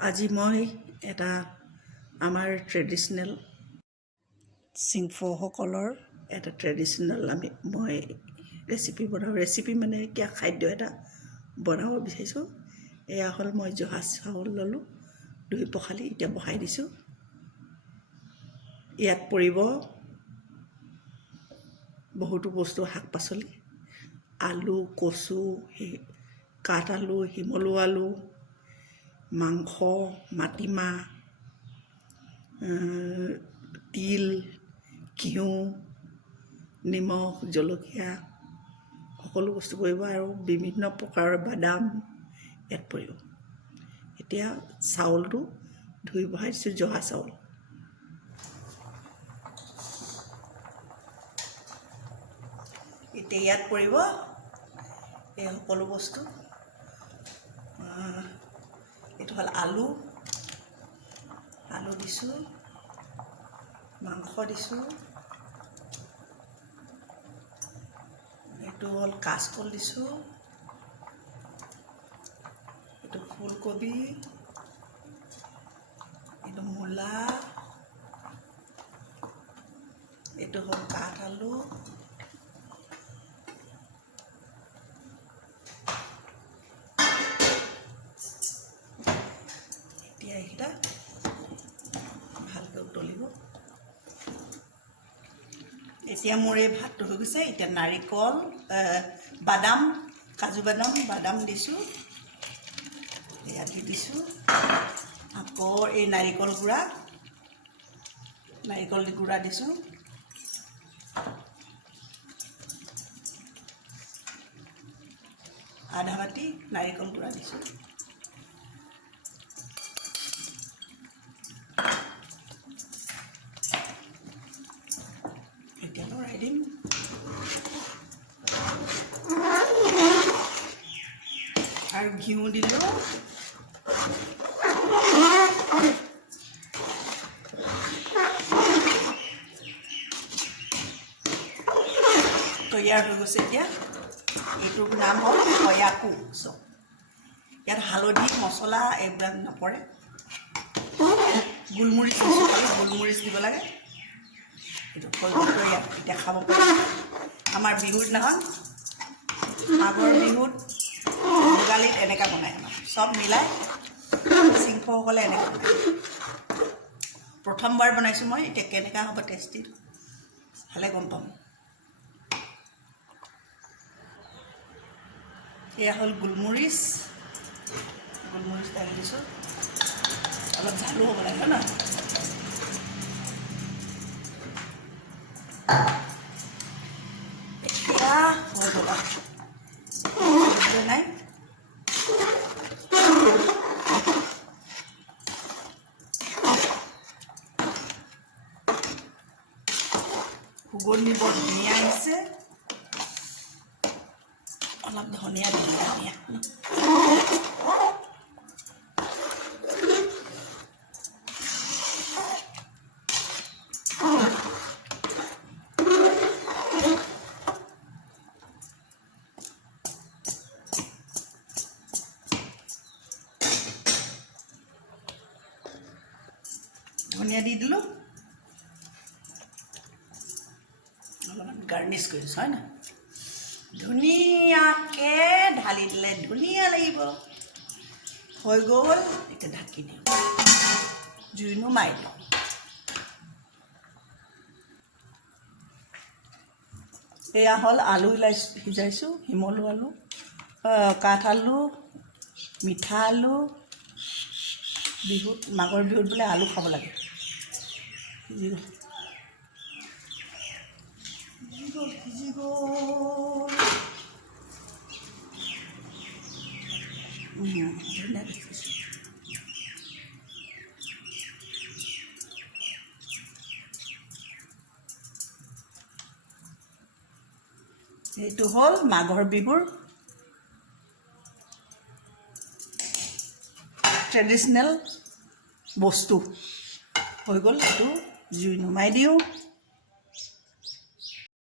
আজি মই এটা আমাৰ ট্ৰেডিশ্যনেল চিংফৌসকলৰ এটা ট্ৰেডিশ্যনেল মই ৰেচিপি বনাওঁ। ৰেচিপি মানে কিয় খাদ্য এটা বনাব বিচাৰিছোঁ। এয়া হ'ল মই জহা চাউল ল'লোঁ, ধুই পখালি এতিয়া বহাই দিছোঁ। ইয়াত পৰিব বহুতো বস্তু, শাক পাচলি, আলু, কচু, কাঠ আলু, শিমলু আলু, মাংস, মাটিমাহ, তিল, ঘিউ, নিমখ, জলকীয়া, সকলো বস্তু পৰিব আৰু বিভিন্ন প্ৰকাৰৰ বাদাম ইয়াত পৰিব। এতিয়া চাউলটো ধুই বহাই দিছোঁ, জহা চাউল। এতিয়া ইয়াত পৰিব এই সকলো বস্তু। এইটো হ'ল আলু, দিছোঁ, মাংস দিছোঁ, এইটো হ'ল কাচকল দিছোঁ, এইটো ফুলকবি, এইটো মূলা, এইটো হ'ল কাঠ আলু, এতিয়া এইকেইটা ভালকৈ উতলিব। এতিয়া মোৰ এই ভাতটো হৈ গৈছে। এতিয়া নাৰিকল, বাদাম, কাজু বাদাম দিছোঁ, ইয়াত দি দিছোঁ। আকৌ এই নাৰিকল গুড়া দিছোঁ। আধা বাটি নাৰিকল গুড়া দিছোঁ। এতিয়া লৰাই দিম। আৰু ঘিউ দিলোঁ। তৈয়াৰ হৈ গৈছে। এতিয়া এইটোৰ নাম হ'ল কয়াকু চপ। ইয়াত হালধি, মছলা এইবিলাক নপৰে। গোলমৰিচ দিছোঁ, খালি গোলমৰিচ দিব লাগে। এইটো হৈ গ'ল। এতিয়া খাব পাৰি। আমাৰ বিহুৰ দিনাখন, আগৰ বিহুত ভোগালীত এনেকুৱা বনায়। আমাৰ চব মিলাই চিংফৌসকলে এনেকৈ বনায়। প্ৰথমবাৰ বনাইছোঁ মই। এতিয়া কেনেকুৱা হ'ব টেষ্টি খালে গম পাম। এয়া হ'ল গোলমৰিচ ঢালি দিছোঁ। অলপ ঝালো হ'ব লাগে ন। এতিয়া হৈ গ'ল নাই। সুগন্ধি বৰ ধুনীয়া আহিছে। অলপ ধনিয়া ধনিয়া দি দিলোঁ। অলপমান গাৰ্নিছ কৰিছোঁ, হয় না? ধুনীয়াকৈ ঢালি দিলে ধুনীয়া লাগিব। হৈ গ'ল। এতিয়া ঢাকি দিওঁ, জুই নুমাই দিওঁ। এয়া হ'ল আলু সিজাইছোঁ, শিমলু আলু, কাঠ আলু, মিঠা আলু। মাঘৰ বিহুত বোলে আলু খাব লাগে। সিজি গ'ল। এইটো হ'ল মাঘৰ বিহুৰ ট্ৰেডিশ্যনেল বস্তু। হৈ গ'ল। এইটো জুই নুমাই দিওঁ।